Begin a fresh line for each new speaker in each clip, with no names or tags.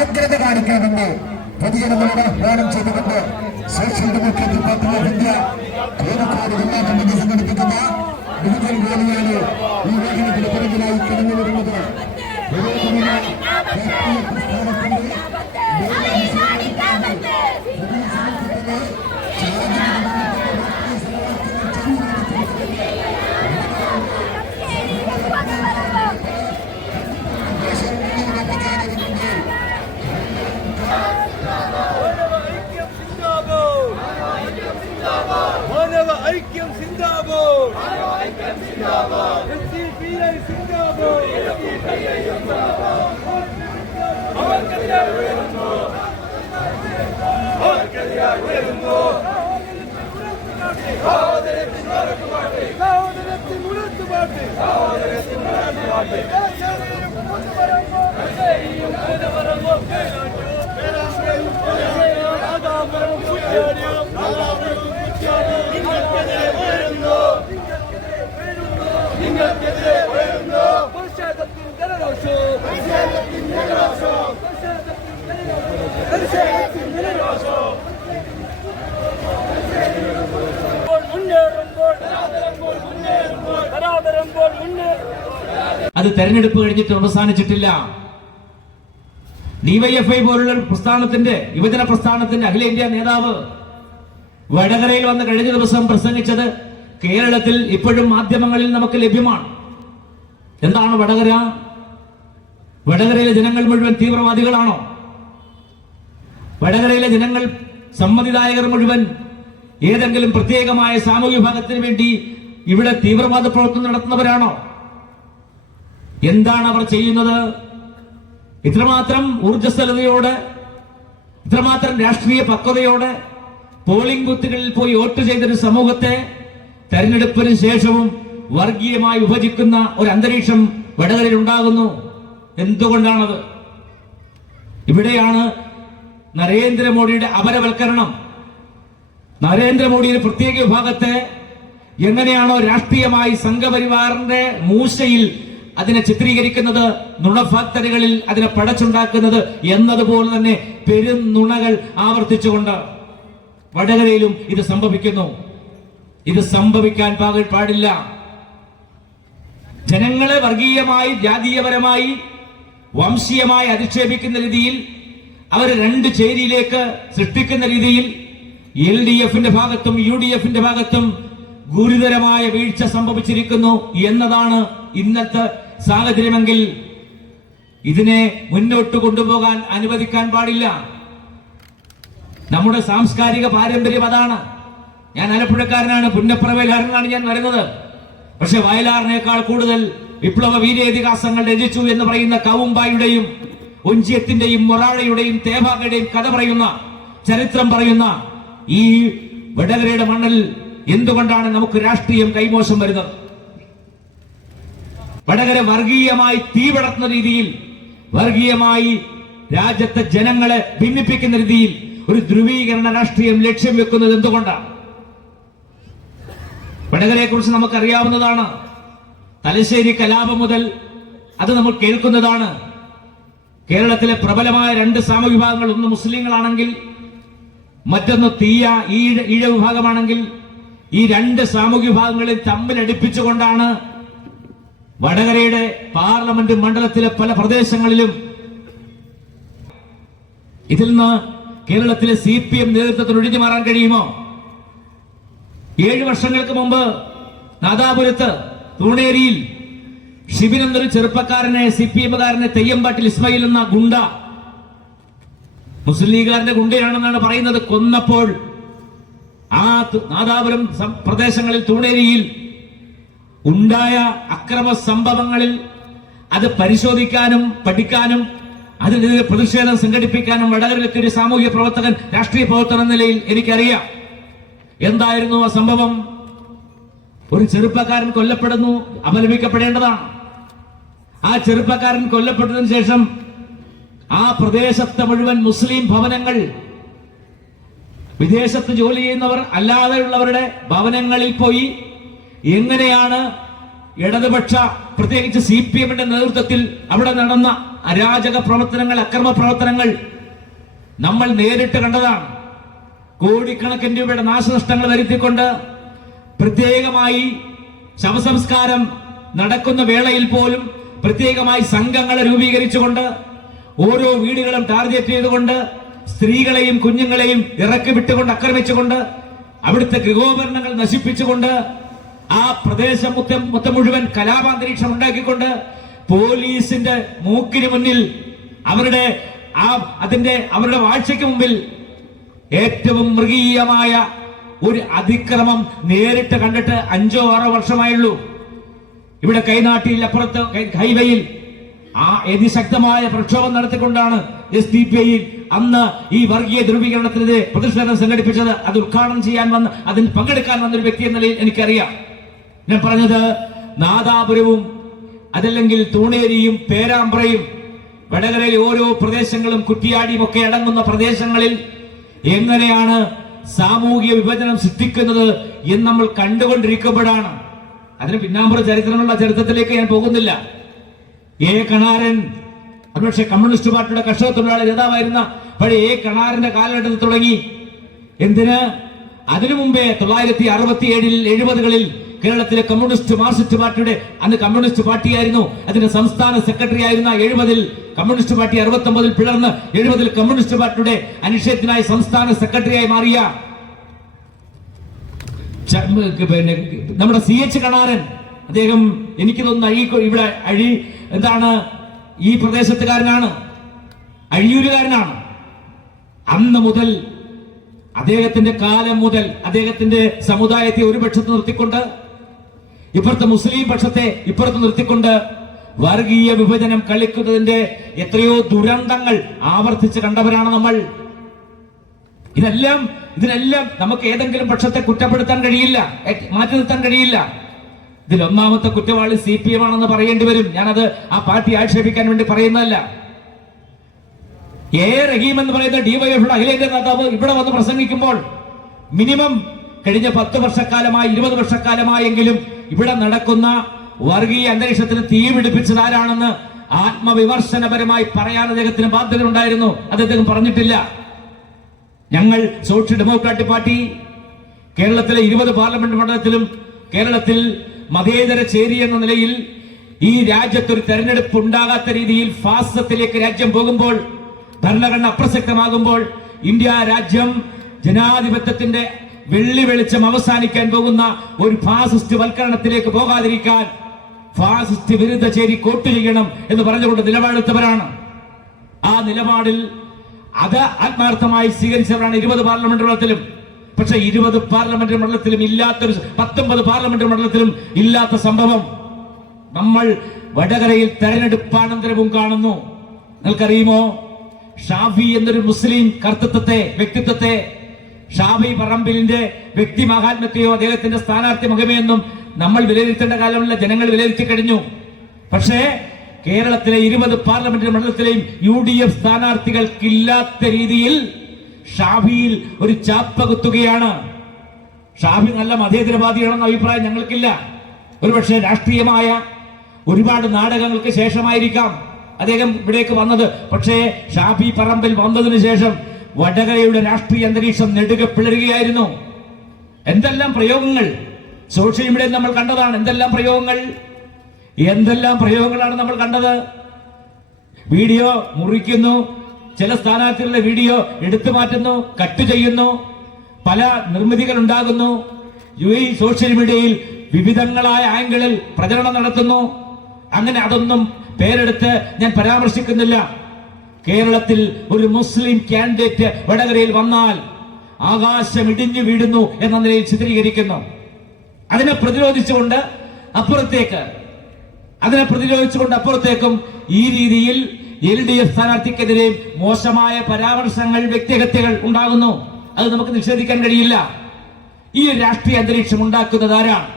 ജാഗ്രത കാണിക്കണമെന്ന് പൊതുജനങ്ങളോട് ആഹ്വാനം ചെയ്തുകൊണ്ട് social democratic party of India Kozhikode ജില്ലാ കമ്മിറ്റി സംഘടിപ്പിക്കുന്ന ഡിജിറ്റൽ റാലിയാണ് ഈ വാഹനത്തിന് പിറകിലായി കടന്നു വരുന്നത്
Thank you.
അത് തെരഞ്ഞെടുപ്പ് കഴിഞ്ഞിട്ട് അവസാനിച്ചിട്ടില്ല. ഡിവൈഎഫ്ഐ പോലുള്ള പ്രസ്ഥാനത്തിന്റെ യുവജന പ്രസ്ഥാനത്തിന്റെ അഖിലേന്ത്യാ നേതാവ് വടകരയിൽ വന്ന് കഴിഞ്ഞ ദിവസം പ്രസംഗിച്ചത് കേരളത്തിൽ ഇപ്പോഴും മാധ്യമങ്ങളിൽ നമുക്ക് ലഭ്യമാണ്. എന്താണ് വടകര? വടകരയിലെ ജനങ്ങൾ മുഴുവൻ തീവ്രവാദികളാണോ? വടകരയിലെ ജനങ്ങൾ സമ്മതിദായകർ മുഴുവൻ ഏതെങ്കിലും പ്രത്യേകമായ സാമൂഹ്യ വിഭാഗത്തിന് വേണ്ടി ഇവിടെ തീവ്രവാദ പ്രവർത്തനം നടത്തുന്നവരാണോ? എന്താണ് അവർ ചെയ്യുന്നത്? ഇത്രമാത്രം ഊർജസ്വലതയോടെ ഇത്രമാത്രം രാഷ്ട്രീയ പക്വതയോടെ പോളിംഗ് ബൂത്തുകളിൽ പോയി വോട്ട് ചെയ്തൊരു സമൂഹത്തെ തെരഞ്ഞെടുപ്പിന് ശേഷവും വർഗീയമായി വിഭജിക്കുന്ന ഒരു അന്തരീക്ഷം വടകരയിൽ ഉണ്ടാകുന്നു. എന്തുകൊണ്ടാണത്? ഇവിടെയാണ് നരേന്ദ്രമോദിയുടെ അപരവൽക്കരണം. നരേന്ദ്രമോദിയുടെ പ്രത്യേക വിഭാഗത്തെ എങ്ങനെയാണോ രാഷ്ട്രീയമായി സംഘപരിവാറിന്റെ മൂശയിൽ അതിനെ ചിത്രീകരിക്കുന്നത് നുണ ഫാക്ടറികളിൽ അതിനെ പടച്ചുണ്ടാക്കുന്നത് എന്നതുപോലെ തന്നെ പെരും നുണകൾ ആവർത്തിച്ചുകൊണ്ട് വടകരയിലും ഇത് സംഭവിക്കുന്നു. ഇത് സംഭവിക്കാൻ പാടില്ല. ജനങ്ങളെ വർഗീയമായി ജാതീയപരമായി വംശീയമായി അധിക്ഷേപിക്കുന്ന രീതിയിൽ അവർ രണ്ട് ചേരിയിലേക്ക് സൃഷ്ടിക്കുന്ന രീതിയിൽ എൽ ഡി എഫിന്റെ ഭാഗത്തും യു ഡി എഫിന്റെ ഭാഗത്തും ഗുരുതരമായ വീഴ്ച സംഭവിച്ചിരിക്കുന്നു എന്നതാണ് ഇന്നത്തെ സാഹചര്യമെങ്കിൽ ഇതിനെ മുന്നോട്ട് കൊണ്ടുപോകാൻ അനുവദിക്കാൻ പാടില്ല. നമ്മുടെ സാംസ്കാരിക പാരമ്പര്യം അതാണ്. ഞാൻ ആലപ്പുഴക്കാരനാണ് പുന്നപ്രവേലാരനാണ് ഞാൻ വരുന്നത്. പക്ഷെ വയലാറിനേക്കാൾ കൂടുതൽ വിപ്ലവ വീരേതിഹാസങ്ങൾ രചിച്ചു എന്ന് പറയുന്ന കവുമ്പായുടെയും ഒഞ്ചിയത്തിന്റെയും മൊറാഴയുടെയും തേവാകയുടെയും കഥ പറയുന്ന ചരിത്രം പറയുന്ന ഈ വടകരയുടെ മണ്ണിൽ എന്തുകൊണ്ടാണ് നമുക്ക് രാഷ്ട്രീയം കൈമോശം വരുന്നത്? വടകര വർഗീയമായി തീപടർത്തുന്ന രീതിയിൽ വർഗീയമായി രാജ്യത്തെ ജനങ്ങളെ ഭിന്നിപ്പിക്കുന്ന രീതിയിൽ ഒരു ധ്രുവീകരണ രാഷ്ട്രീയം ലക്ഷ്യം വെക്കുന്നത് എന്തുകൊണ്ടാണ്? വടകരയെ കുറിച്ച് നമുക്കറിയാവുന്നതാണ്. തലശ്ശേരി കലാപം മുതൽ അത് നമ്മൾ കേൾക്കുന്നതാണ്. കേരളത്തിലെ പ്രബലമായ രണ്ട് സാമവിഭാഗങ്ങൾ ഒന്ന് മുസ്ലിങ്ങളാണെങ്കിൽ മറ്റൊന്ന് തീയ ഈഴ ഈഴ വിഭാഗമാണെങ്കിൽ ഈ രണ്ട് സാമൂഹ്യ വിഭാഗങ്ങളിൽ തമ്മിലടിപ്പിച്ചുകൊണ്ടാണ് വടകരയുടെ പാർലമെന്റ് മണ്ഡലത്തിലെ പല പ്രദേശങ്ങളിലും ഇതിൽ നിന്ന് കേരളത്തിലെ സി പി എം നേതൃത്വത്തിന് ഒഴിഞ്ഞു മാറാൻ കഴിയുമോ? ഏഴു വർഷങ്ങൾക്ക് മുമ്പ് നാദാപുരത്ത് തൂണേരിയിൽ ഷിബിൻ എന്നൊരു ചെറുപ്പക്കാരനെ സി പി എമ്മുകാരനെ തെയ്യമ്പാട്ടിൽ ഇസ്മയിൽ എന്ന ഗുണ്ട മുസ്ലിം ലീഗുകാരന്റെ ഗുണ്ടയാണെന്നാണ് പറയുന്നത്. കൊന്നപ്പോൾ ആ നാദാപുരം പ്രദേശങ്ങളിൽ തൂണേരിയിൽ ഉണ്ടായ അക്രമ സംഭവങ്ങളിൽ അത് പരിശോധിക്കാനും പഠിക്കാനും അതിനെതിരെ പ്രതിഷേധം സംഘടിപ്പിക്കാനും വടകരയിലെത്തിയ ഒരു സാമൂഹ്യ പ്രവർത്തകൻ രാഷ്ട്രീയ പ്രവർത്തകൻ എന്ന നിലയിൽ എനിക്കറിയാം. എന്തായിരുന്നു ആ സംഭവം? ഒരു ചെറുപ്പക്കാരൻ കൊല്ലപ്പെടുന്നു അപലപിക്കപ്പെടേണ്ടതാണ് ആ ചെറുപ്പക്കാരൻ കൊല്ലപ്പെട്ടതിന് ശേഷം ആ പ്രദേശത്തെ മുഴുവൻ മുസ്ലിം ഭവനങ്ങൾ വിദേശത്ത് ജോലി ചെയ്യുന്നവർ അല്ലാതെയുള്ളവരുടെ ഭവനങ്ങളിൽ പോയി എങ്ങനെയാണ് ഇടതുപക്ഷ പ്രത്യേകിച്ച് സി പി എമ്മിന്റെ നേതൃത്വത്തിൽ അവിടെ നടന്ന അരാജക പ്രവർത്തനങ്ങൾ അക്രമ പ്രവർത്തനങ്ങൾ നമ്മൾ നേരിട്ട് കണ്ടതാണ്. കോടിക്കണക്കിന് രൂപയുടെ നാശനഷ്ടങ്ങൾ വരുത്തിക്കൊണ്ട് പ്രത്യേകമായി ശവസംസ്കാരം നടക്കുന്ന വേളയിൽ പോലും പ്രത്യേകമായി സംഘങ്ങളെ രൂപീകരിച്ചുകൊണ്ട് ഓരോ വീടുകളും ടാർഗറ്റ് ചെയ്തുകൊണ്ട് സ്ത്രീകളെയും കുഞ്ഞുങ്ങളെയും ഇറക്കി വിട്ടുകൊണ്ട് ആക്രമിച്ചുകൊണ്ട് അവിടുത്തെ ഗൃഹോപകരണങ്ങൾ നശിപ്പിച്ചുകൊണ്ട് ആ പ്രദേശം മൊത്തം മൊത്തം മുഴുവൻ കലാപാന്തരീക്ഷം ഉണ്ടാക്കിക്കൊണ്ട് പോലീസിന്റെ മൂക്കിന് മുന്നിൽ അവരുടെ ആ അതിന്റെ അവരുടെ വാഴ്ചയ്ക്ക് മുമ്പിൽ ഏറ്റവും മൃഗീയമായ ഒരു അതിക്രമം നേരിട്ട് കണ്ടിട്ട് അഞ്ചോ ആറോ വർഷമായുള്ളൂ. ഇവിടെ കൈനാട്ടിയിൽ അപ്പുറത്ത് ഹൈവേയിൽ ആ അതിശക്തമായ പ്രക്ഷോഭം നടത്തിക്കൊണ്ടാണ് എസ് ഡി പി ഐയിൽ അന്ന് ഈ വർഗീയ ധ്രുവീകരണത്തിനെതിരെ പ്രതിഷേധം സംഘടിപ്പിച്ചത്. അത് ഉദ്ഘാടനം ചെയ്യാൻ വന്ന് അതിൽ പങ്കെടുക്കാൻ വന്ന ഒരു വ്യക്തി എന്ന നിലയിൽ എനിക്കറിയാം. ഞാൻ പറഞ്ഞത് നാദാപുരവും അതല്ലെങ്കിൽ തൂണേരിയും പേരാമ്പ്രയും വടകരയിൽ ഓരോ പ്രദേശങ്ങളും കുറ്റിയാടിയും ഒക്കെ അടങ്ങുന്ന പ്രദേശങ്ങളിൽ എങ്ങനെയാണ് സാമൂഹിക വിഭജനം സൃഷ്ടിക്കുന്നത് എന്ന് നമ്മൾ കണ്ടുകൊണ്ടിരിക്കുമ്പോഴാണ്. അതിന് പിന്നാമ്പുറ ചരിത്രമുള്ള ചരിത്രത്തിലേക്ക് ഞാൻ പോകുന്നില്ല. എ കണാരൻ ഒരുപക്ഷെ കമ്മ്യൂണിസ്റ്റ് പാർട്ടിയുടെ കർഷക തൊഴിലാളി നേതാവായിരുന്ന പഴയ എ കണാരന്റെ കാലഘട്ടത്തിൽ തുടങ്ങി. എന്തിന്? അതിനു മുമ്പേ തൊള്ളായിരത്തി അറുപത്തി ഏഴിൽ എഴുപതുകളിൽ കേരളത്തിലെ കമ്മ്യൂണിസ്റ്റ് മാർക്സിസ്റ്റ് പാർട്ടിയുടെ അന്ന് കമ്മ്യൂണിസ്റ്റ് പാർട്ടിയായിരുന്നു. അതിന്റെ സംസ്ഥാന സെക്രട്ടറി ആയിരുന്ന എഴുപതിൽ കമ്മ്യൂണിസ്റ്റ് പാർട്ടി അറുപത്തി ഒമ്പതിൽ പിളർന്ന് എഴുപതിൽ കമ്മ്യൂണിസ്റ്റ് പാർട്ടിയുടെ അനിശ്ചയത്തിനായി സംസ്ഥാന സെക്രട്ടറിയായി മാറിയ പിന്നെ നമ്മുടെ സി എച്ച് കണാരൻ. അദ്ദേഹം എനിക്ക് തോന്നുന്നു അഴി ഇവിടെ അഴി എന്താണ് ഈ പ്രദേശത്തുകാരനാണ്. അഴിയൂരുകാരനാണ്. അന്ന് മുതൽ അദ്ദേഹത്തിന്റെ കാലം മുതൽ അദ്ദേഹത്തിന്റെ സമുദായത്തെ ഒരു പക്ഷത്ത് നിർത്തിക്കൊണ്ട് ഇപ്പുറത്തെ മുസ്ലിം പക്ഷത്തെ ഇപ്പുറത്ത് നിർത്തിക്കൊണ്ട് വർഗീയ വിഭജനം കളിക്കുന്നതിന്റെ എത്രയോ ദുരന്തങ്ങൾ ആവർത്തിച്ച് കണ്ടവരാണ് നമ്മൾ. ഇതെല്ലാം ഇതിനെല്ലാം നമുക്ക് ഏതെങ്കിലും പക്ഷത്തെ കുറ്റപ്പെടുത്താൻ കഴിയില്ല മാറ്റി നിർത്താൻ കഴിയില്ല. ഇതിൽ ഒന്നാമത്തെ കുറ്റവാളി സി പി എം ആണെന്ന് പറയേണ്ടി വരും. ഞാനത് ആ പാർട്ടി ആക്ഷേപിക്കാൻ വേണ്ടി പറയുന്നതല്ല. എ റഹീം എന്ന് പറയുന്ന ഡിവൈഎഫിയുടെ അഖിലേന്ത്യാ നേതാവ് ഇവിടെ വന്ന് പ്രസംഗിക്കുമ്പോൾ മിനിമം കഴിഞ്ഞ പത്ത് വർഷക്കാലമായി ഇരുപത് വർഷക്കാലമായെങ്കിലും ഇവിടെ നടക്കുന്ന വർഗീയ അന്തരീക്ഷത്തിന് തീപിടിപ്പിച്ചത് ആരാണെന്ന് ആത്മവിമർശനപരമായി പറയാൻ അദ്ദേഹത്തിന് ബാധ്യത ഉണ്ടായിരുന്നു അത് അദ്ദേഹം പറഞ്ഞിട്ടില്ല. ഞങ്ങൾ സോഷ്യൽ ഡെമോക്രാറ്റിക് പാർട്ടി കേരളത്തിലെ ഇരുപത് പാർലമെന്റ് മണ്ഡലത്തിലും കേരളത്തിൽ മതേതര ചേരി എന്ന നിലയിൽ ഈ രാജ്യത്തൊരു തെരഞ്ഞെടുപ്പ് ഉണ്ടാകാത്ത രീതിയിൽ ഫാസത്തിലേക്ക് രാജ്യം പോകുമ്പോൾ ഭരണഘടന അപ്രസക്തമാകുമ്പോൾ ഇന്ത്യ രാജ്യം ജനാധിപത്യത്തിന്റെ വെള്ളി വെളിച്ചം അവസാനിക്കാൻ പോകുന്ന ഒരു ഫാസിസ്റ്റ് വൽക്കരണത്തിലേക്ക് പോകാതിരിക്കാൻ ഫാസിസ്റ്റ് വിരുദ്ധ ചേരി കോട്ട് ചെയ്യണം എന്ന് പറഞ്ഞുകൊണ്ട് നിലപാടെടുത്തവരാണ്. ആ നിലപാടിൽ അത് ആത്മാർത്ഥമായി സ്വീകരിച്ചവരാണ് ഇരുപത് പാർലമെന്റ് മണ്ഡലത്തിലും. പക്ഷെ ഇരുപത് പാർലമെന്റ് മണ്ഡലത്തിലും ഇല്ലാത്തൊരു പത്തൊമ്പത് പാർലമെന്റ് മണ്ഡലത്തിലും ഇല്ലാത്ത സംഭവം നമ്മൾ വടകരയിൽ തെരഞ്ഞെടുപ്പാനന്തരവും കാണുന്നു. നിങ്ങൾക്കറിയുമോ? ഷാഫി എന്നൊരു മുസ്ലിം കർത്തൃത്വത്തെ വ്യക്തിത്വത്തെ ഷാഫി പറമ്പിലിന്റെ വ്യക്തി മഹാത്മ്യത്തെയോ അദ്ദേഹത്തിന്റെ സ്ഥാനാർത്ഥി മുഖമയെന്നും നമ്മൾ വിലയിരുത്തേണ്ട കാലമുള്ള ജനങ്ങൾ വിലയിരുത്തി കഴിഞ്ഞു. പക്ഷേ കേരളത്തിലെ ഇരുപത് പാർലമെന്റ് മണ്ഡലത്തിലെയും യു ഡി എഫ് സ്ഥാനാർത്ഥികൾക്കില്ലാത്ത രീതിയിൽ ഷാഫിയിൽ ഒരു ചാപ്പ കുത്തുകയാണ്. ഷാഫി നല്ല മതേതരവാദിയാണെന്ന അഭിപ്രായം ഞങ്ങൾക്കില്ല. ഒരുപക്ഷെ രാഷ്ട്രീയമായ ഒരുപാട് നാടകങ്ങൾക്ക് ശേഷമായിരിക്കാം അദ്ദേഹം ഇവിടേക്ക് വന്നത്. പക്ഷേ ഷാഫി പറമ്പിൽ വന്നതിന് ശേഷം വടകരയുടെ രാഷ്ട്രീയ അന്തരീക്ഷം നെടുക പിളരുകയായിരുന്നു. എന്തെല്ലാം പ്രയോഗങ്ങൾ? സോഷ്യൽ മീഡിയയിൽ നമ്മൾ കണ്ടതാണ് എന്തെല്ലാം പ്രയോഗങ്ങൾ? എന്തെല്ലാം പ്രയോഗങ്ങളാണ് നമ്മൾ കണ്ടത്? വീഡിയോ മുറിക്കുന്നു ചില സ്ഥാനാർത്ഥികളുടെ വീഡിയോ എടുത്തു മാറ്റുന്നു കട്ട് ചെയ്യുന്നു പല നിർമ്മിതികൾ ഉണ്ടാകുന്നു. ഈ സോഷ്യൽ മീഡിയയിൽ വിവിധങ്ങളായ ആംഗിളിൽ പ്രചരണം നടത്തുന്നു. അങ്ങനെ അതൊന്നും പേരെടുത്ത് ഞാൻ പരാമർശിക്കുന്നില്ല. കേരളത്തിൽ ഒരു മുസ്ലിം കാൻഡിഡേറ്റ് വടകരയിൽ വന്നാൽ ആകാശം ഇടിഞ്ഞു വീടുന്നു എന്ന നിലയിൽ ചിത്രീകരിക്കുന്നു. അതിനെ പ്രതിരോധിച്ചുകൊണ്ട് അപ്പുറത്തേക്ക് അതിനെ പ്രതിരോധിച്ചുകൊണ്ട് അപ്പുറത്തേക്കും ഈ രീതിയിൽ എൽ ഡി എഫ് സ്ഥാനാർത്ഥിക്കെതിരെ മോശമായ പരാമർശങ്ങൾ വ്യക്തിഹത്യകൾ ഉണ്ടാകുന്നു. അത് നമുക്ക് നിഷേധിക്കാൻ കഴിയില്ല. ഈ ഒരു രാഷ്ട്രീയ അന്തരീക്ഷം ഉണ്ടാക്കുന്നത് ആരാണ്?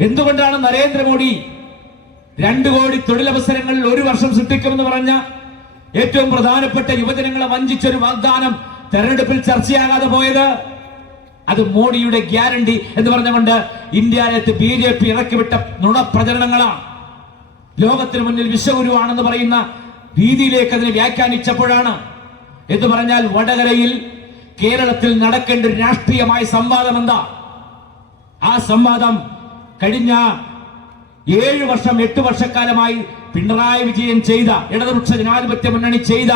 എന്തുകൊണ്ടാണ് നരേന്ദ്രമോദി രണ്ടു കോടി തൊഴിലവസരങ്ങളിൽ ഒരു വർഷം സൃഷ്ടിക്കുമെന്ന് പറഞ്ഞ ഏറ്റവും പ്രധാനപ്പെട്ട യുവജനങ്ങളെ വഞ്ചിച്ചൊരു വാഗ്ദാനം തെരഞ്ഞെടുപ്പിൽ ചർച്ചയാകാതെ പോയത് അത് മോഡിയുടെ ഗ്യാരണ്ടി എന്ന് പറഞ്ഞുകൊണ്ട് ഇന്ത്യയിലെത്തി ബി ജെ പി ഇറക്കിവിട്ട നുണപ്രചരണങ്ങളാണ് ലോകത്തിന് മുന്നിൽ വിശ്വഗുരുവാണെന്ന് പറയുന്ന രീതിയിലേക്ക് അതിനെ വ്യാഖ്യാനിച്ചപ്പോഴാണ്. എന്ന് പറഞ്ഞാൽ വടകരയിൽ കേരളത്തിൽ നടക്കേണ്ട ഒരു രാഷ്ട്രീയമായ സംവാദം എന്താ? ആ സംവാദം കഴിഞ്ഞ ഏഴു വർഷം എട്ട് വർഷക്കാലമായി പിണറായി വിജയൻ ചെയ്ത ഇടതുപക്ഷ ജനാധിപത്യ മുന്നണി ചെയ്ത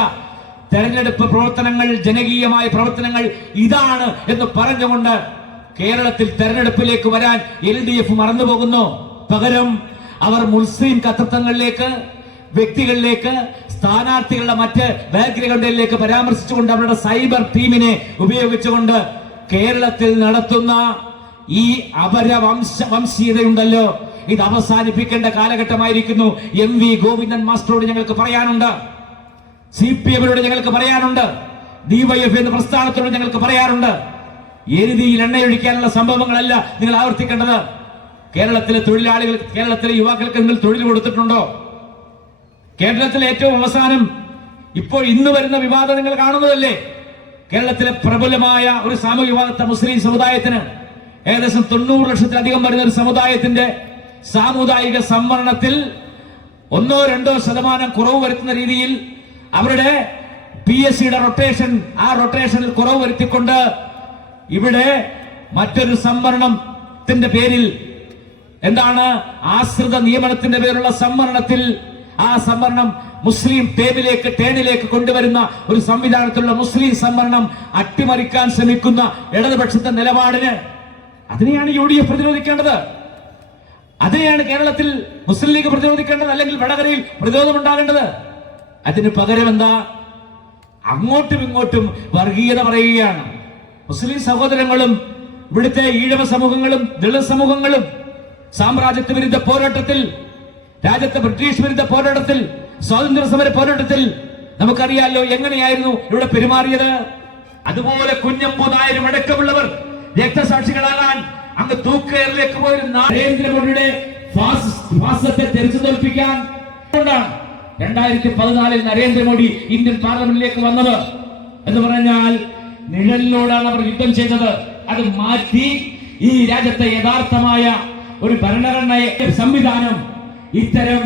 തെരഞ്ഞെടുപ്പ് പ്രവർത്തനങ്ങൾ ജനകീയമായ പ്രവർത്തനങ്ങൾ ഇതാണ് എന്ന് പറഞ്ഞുകൊണ്ട് കേരളത്തിൽ തെരഞ്ഞെടുപ്പിലേക്ക് വരാൻ എൽ ഡി എഫ് മറന്നുപോകുന്നു. പകരം അവർ മുസ്ലിം കത്തത്വങ്ങളിലേക്ക് വ്യക്തികളിലേക്ക് സ്ഥാനാർത്ഥികളുടെ മറ്റ് ബാക്ക്ഗ്രൗണ്ടിലേക്ക് പരാമർശിച്ചുകൊണ്ട് അവരുടെ സൈബർ ടീമിനെ ഉപയോഗിച്ചുകൊണ്ട് കേരളത്തിൽ നടത്തുന്ന ഈ അപരവംശ വംശീയതയുണ്ടല്ലോ. ഇത് അവസാനിപ്പിക്കേണ്ട കാലഘട്ടമായിരിക്കുന്നു. എം വി ഗോവിന്ദൻ മാസ്റ്ററോട് ഞങ്ങൾക്ക് പറയാനുണ്ട്. സി പി എമ്മിനോട് ഞങ്ങൾക്ക് പറയാനുണ്ട്. ഡിവൈഎഫ് എന്ന പ്രസ്ഥാനത്തോട് ഞങ്ങൾക്ക് പറയാറുണ്ട്. എരുതിയിൽ എണ്ണയൊഴിക്കാനുള്ള സംഭവങ്ങളല്ല നിങ്ങൾ ആവർത്തിക്കേണ്ടത്. കേരളത്തിലെ തൊഴിലാളികൾ കേരളത്തിലെ യുവാക്കൾക്ക് നിങ്ങൾ തൊഴിൽ കൊടുത്തിട്ടുണ്ടോ? കേരളത്തിലെ ഏറ്റവും അവസാനം ഇപ്പോൾ ഇന്ന് വരുന്ന വിവാദം നിങ്ങൾ കാണുന്നതല്ലേ? കേരളത്തിലെ പ്രബലമായ ഒരു സാമൂഹ്യ വിഭാഗത്തെ മുസ്ലിം സമുദായത്തിന് ഏകദേശം തൊണ്ണൂറ് ലക്ഷത്തിലധികം വരുന്ന ഒരു സമുദായത്തിന്റെ സാമുദായിക സംവരണത്തിൽ ഒന്നോ രണ്ടോ ശതമാനം കുറവ് വരുത്തുന്ന രീതിയിൽ അവരുടെ പി എസ് സിയുടെ റൊട്ടേഷൻ ആ റൊട്ടേഷനിൽ കുറവ് വരുത്തിക്കൊണ്ട് ഇവിടെ മറ്റൊരു സംവരണത്തിന്റെ പേരിൽ എന്താണ് ആശ്രിത നിയമനത്തിന്റെ പേരുള്ള സംവരണത്തിൽ ആ സംവരണം മുസ്ലിം ടേമിലേക്ക് ടേണിലേക്ക് കൊണ്ടുവരുന്ന ഒരു സംവിധാനത്തിലുള്ള മുസ്ലിം സംവരണം അട്ടിമറിക്കാൻ ശ്രമിക്കുന്ന ഇടതുപക്ഷത്തെ നിലപാടിന് അതിനെയാണ് യു ഡി എഫ് പ്രതിരോധിക്കേണ്ടത്. അതിനെയാണ് കേരളത്തിൽ മുസ്ലിം ലീഗ് പ്രതിരോധിക്കേണ്ടത് അല്ലെങ്കിൽ വടകരയിൽ പ്രതിരോധം ഉണ്ടാകേണ്ടത് അതിന് പകരം എന്താ അങ്ങോട്ടും ഇങ്ങോട്ടും വർഗീയത പറയുകയാണ്. മുസ്ലിം സഹോദരങ്ങളും ഇവിടുത്തെ ഈഴവ സമൂഹങ്ങളും ദളിത് സമൂഹങ്ങളും സാമ്രാജ്യത്വ വിരുദ്ധ പോരാട്ടത്തിൽ രാജ്യത്തെ ബ്രിട്ടീഷ് വിരുദ്ധ പോരാട്ടത്തിൽ സ്വാതന്ത്ര്യ സമര പോരാട്ടത്തിൽ നമുക്കറിയാലോ എങ്ങനെയായിരുന്നു ഇവിടെ പെരുമാറിയത്? അതുപോലെ കുഞ്ഞമ്പു അടക്കമുള്ളവർ രക്തസാക്ഷികളാകാൻ അങ്ങ് തൂക്കയറിലേക്ക് പോയി നരേന്ദ്രമോദിയുടെ ഫാസത്തെ തെരിച്ചു തോൽപ്പിക്കാൻ കൊണ്ടാണ് രണ്ടായിരത്തി പതിനാലിൽ നരേന്ദ്രമോദി ഇന്ത്യൻ പാർലമെന്റിലേക്ക് വന്നത്. എന്ന് പറഞ്ഞാൽ നിഴലിനോടാണ് അവർ യുദ്ധം ചെയ്തത്. അത് മാറ്റി ഈ രാജ്യത്തെ യഥാർത്ഥമായ ഒരു ഭരണഘടന സംവിധാനം ഇത്തരം